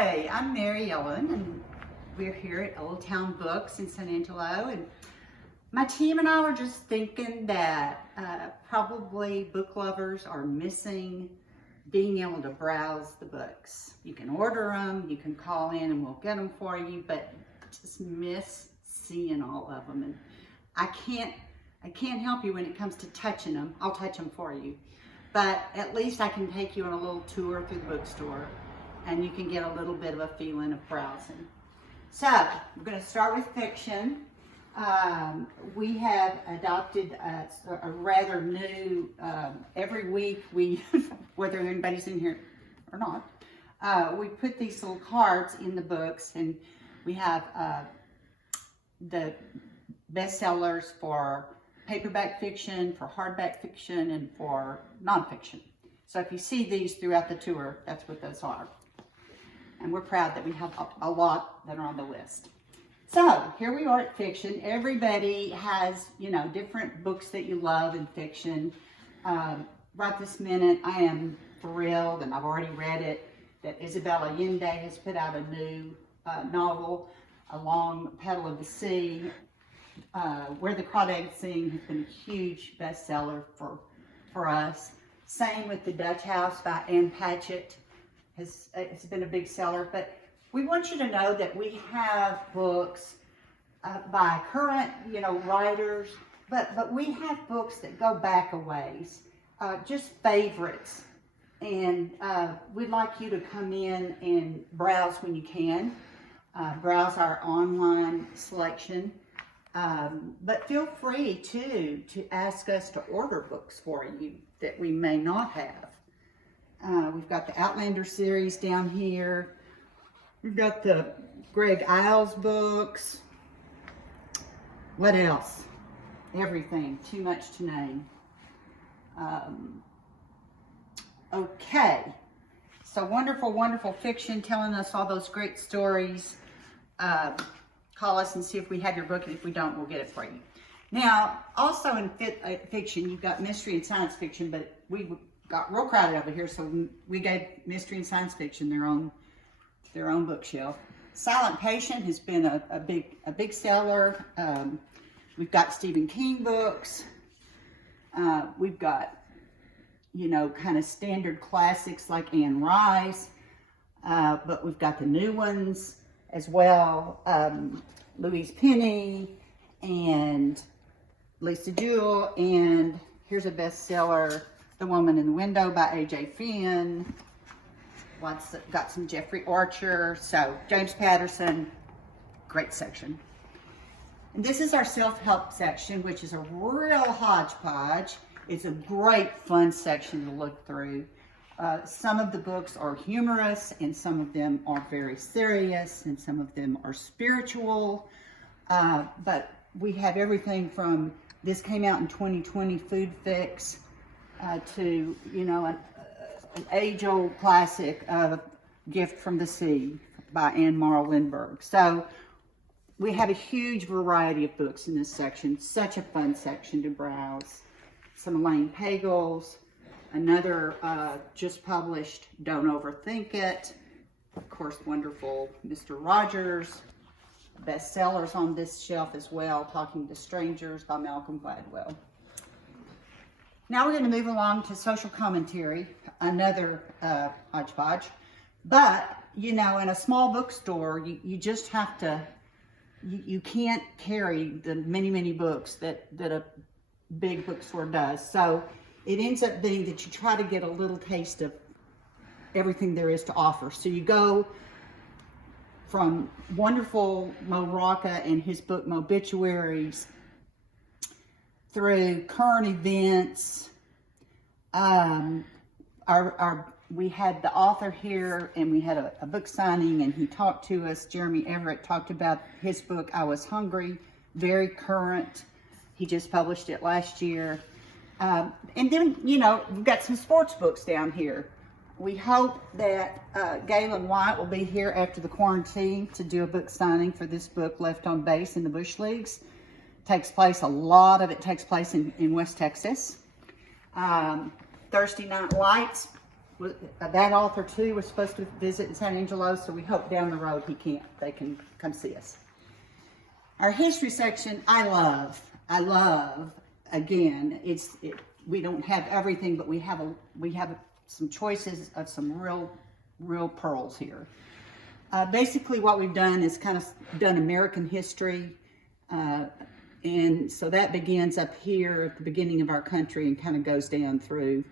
Hi, I'm Mary Ellen, and we're here at Old Town Books in San Angelo, and my team and I were just thinking that probably book lovers are missing being able to browse the books. You can order them, you can call in and we'll get them for you, but just miss seeing all of them. And I can't help you when it comes to touching them. I'll touch them for you, but at least I can take you on a little tour through the bookstore and you can get a little bit of a feeling of browsing. So we're going to start with fiction. We have adopted a rather new, every week we, whether anybody's in here or not, we put these little cards in the books, and we have the bestsellers for paperback fiction, for hardback fiction, and for nonfiction. So if you see these throughout the tour, that's what those are. And we're proud that we have a lot that are on the list. So here we are at fiction. Everybody has, different books that you love in fiction. Right this minute, I am thrilled, and I've already read it, that Isabel Allende has put out a new novel, Along Petal of the Sea. Where the Crawdads Sing has been a huge bestseller for us. Same with The Dutch House by Anne Patchett. It's been a big seller, but we want you to know that we have books by current, writers, but we have books that go back a ways, just favorites, and we'd like you to come in and browse when you can, browse our online selection, but feel free to ask us to order books for you that we may not have. We've got the Outlander series down here. We've got the Greg Iles books. What else? Everything. Too much to name. Okay. So wonderful, wonderful fiction, telling us all those great stories. Call us and see if we have your book, and if we don't, we'll get it for you. Now, also in fiction, you've got mystery and science fiction, but we got real crowded over here, so we gave mystery and science fiction their own bookshelf. Silent Patient has been a big seller. We've got Stephen King books. We've got, kind of standard classics like Anne Rice, but we've got the new ones as well. Louise Penny and Lisa Jewell, and here's a bestseller, The Woman in the Window by A.J. Finn. Got some Jeffrey Archer, so James Patterson, great section. And this is our self-help section, which is a real hodgepodge. It's a great fun section to look through. Some of the books are humorous, and some of them are very serious, and some of them are spiritual. But we have everything from, this came out in 2020, Food Fix, to, an age-old classic of Gift from the Sea by Anne Morrow Lindbergh. So we have a huge variety of books in this section. Such a fun section to browse. Some Elaine Pagels, another just published Don't Overthink It. Of course, wonderful Mr. Rogers. Bestsellers on this shelf as well, Talking to Strangers by Malcolm Gladwell. Now we're going to move along to social commentary, another hodgepodge. But, in a small bookstore, you just have to, you can't carry the many, many books that a big bookstore does. So it ends up being that you try to get a little taste of everything there is to offer. So you go from wonderful Mo Rocca and his book Mobituaries, through current events. We had the author here, and we had a book signing, and he talked to us. Jeremy Everett talked about his book, I Was Hungry, very current. He just published it last year. And then, we've got some sports books down here. We hope that Galen White will be here after the quarantine to do a book signing for this book, Left on Base in the Bush Leagues. A lot of it takes place in West Texas. Thursday Night Lights that author too was supposed to visit in San Angelo, so we hope down the road they can come see us. Our history section, I love. Again, we don't have everything, but we have some choices of some real pearls here. Basically, what we've done is kind of done American history, and so that begins up here at the beginning of our country and kind of goes down through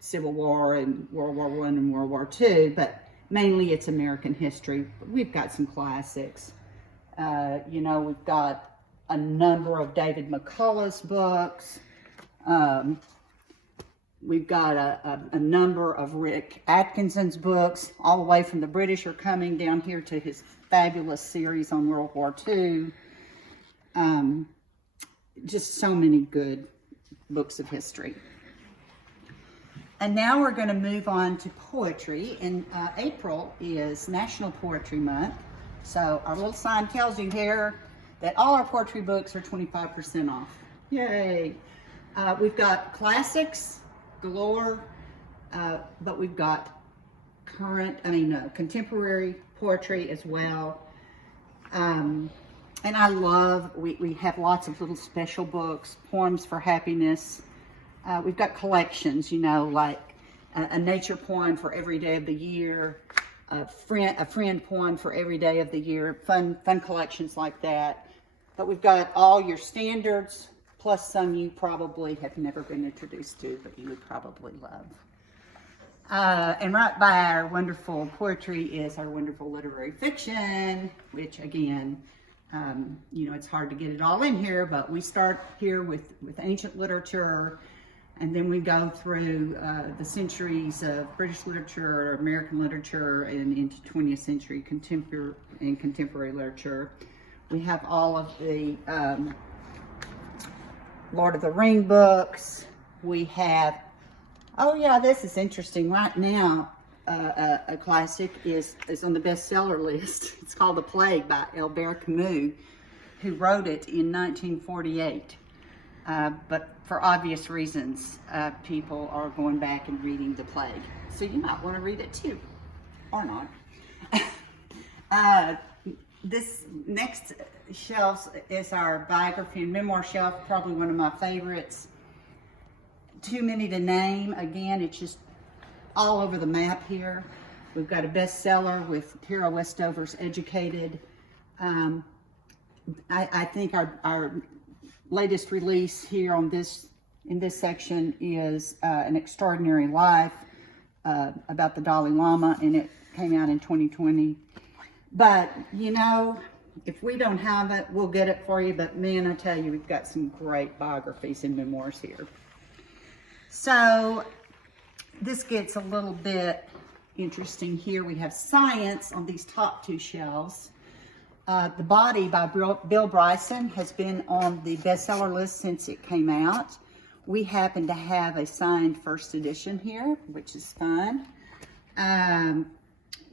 Civil War and World War I and World War II, but mainly it's American history. We've got some classics. We've got a number of David McCullough's books. We've got a number of Rick Atkinson's books, all the way from the British are coming down here to his fabulous series on World War II. Just so many good books of history. And now we're going to move on to poetry. And April is National Poetry Month. So our little sign tells you here that all our poetry books are 25% off. Yay! We've got classics galore, but we've got contemporary poetry as well. And I love, we have lots of little special books, poems for happiness. We've got collections, like a nature poem for every day of the year, a friend poem for every day of the year, fun collections like that. But we've got all your standards, plus some you probably have never been introduced to, but you would probably love. And right by our wonderful poetry is our wonderful literary fiction, which again, it's hard to get it all in here, but we start here with ancient literature, and then we go through the centuries of British literature, American literature, and into 20th century contemporary literature. We have all of the Lord of the Ring books. We have, this is interesting. Right now, a classic is on the bestseller list. It's called The Plague by Albert Camus, who wrote it in 1948. But for obvious reasons, people are going back and reading The Plague. So you might want to read it too, or not. This next shelf is our biography and memoir shelf, probably one of my favorites. Too many to name. Again, it's just all over the map here. We've got a bestseller with Tara Westover's Educated. I think our latest release here in this section is An Extraordinary Life about the Dalai Lama, and it came out in 2020. But, if we don't have it, we'll get it for you. But man, I tell you, we've got some great biographies and memoirs here. So this gets a little bit interesting here. We have science on these top two shelves. The Body by Bill Bryson has been on the bestseller list since it came out. We happen to have a signed first edition here, which is fun.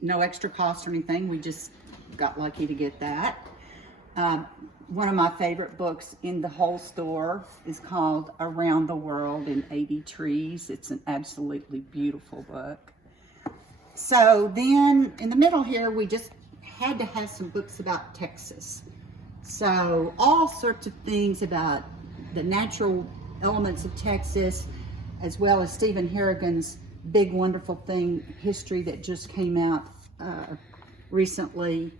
No extra cost or anything. We just got lucky to get that. One of my favorite books in the whole store is called Around the World in 80 Trees. It's an absolutely beautiful book. So then in the middle here, we just had to have some books about Texas. So all sorts of things about the natural elements of Texas, as well as Stephen Harrigan's Big Wonderful Thing history that just came out recently,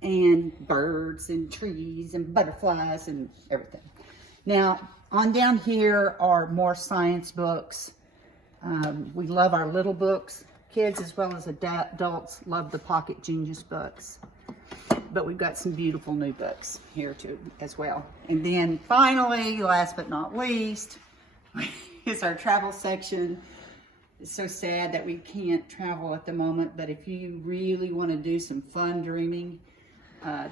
and birds and trees and butterflies and everything. Now, on down here are more science books. We love our little books. Kids as well as adults love the Pocket Genius books. But we've got some beautiful new books here too as well. And then finally, last but not least, is our travel section. It's so sad that we can't travel at the moment, but if you really want to do some fun dreaming,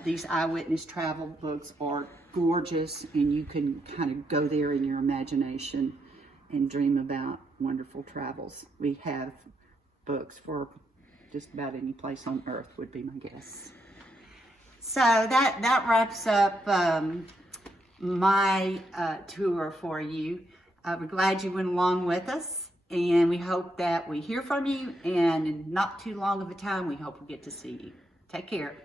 these eyewitness travel books are gorgeous, and you can kind of go there in your imagination and dream about wonderful travels. We have books for just about any place on earth, would be my guess. So that wraps up my tour for you. We're glad you went along with us. And we hope that we hear from you, and in not too long of a time, we hope we get to see you. Take care.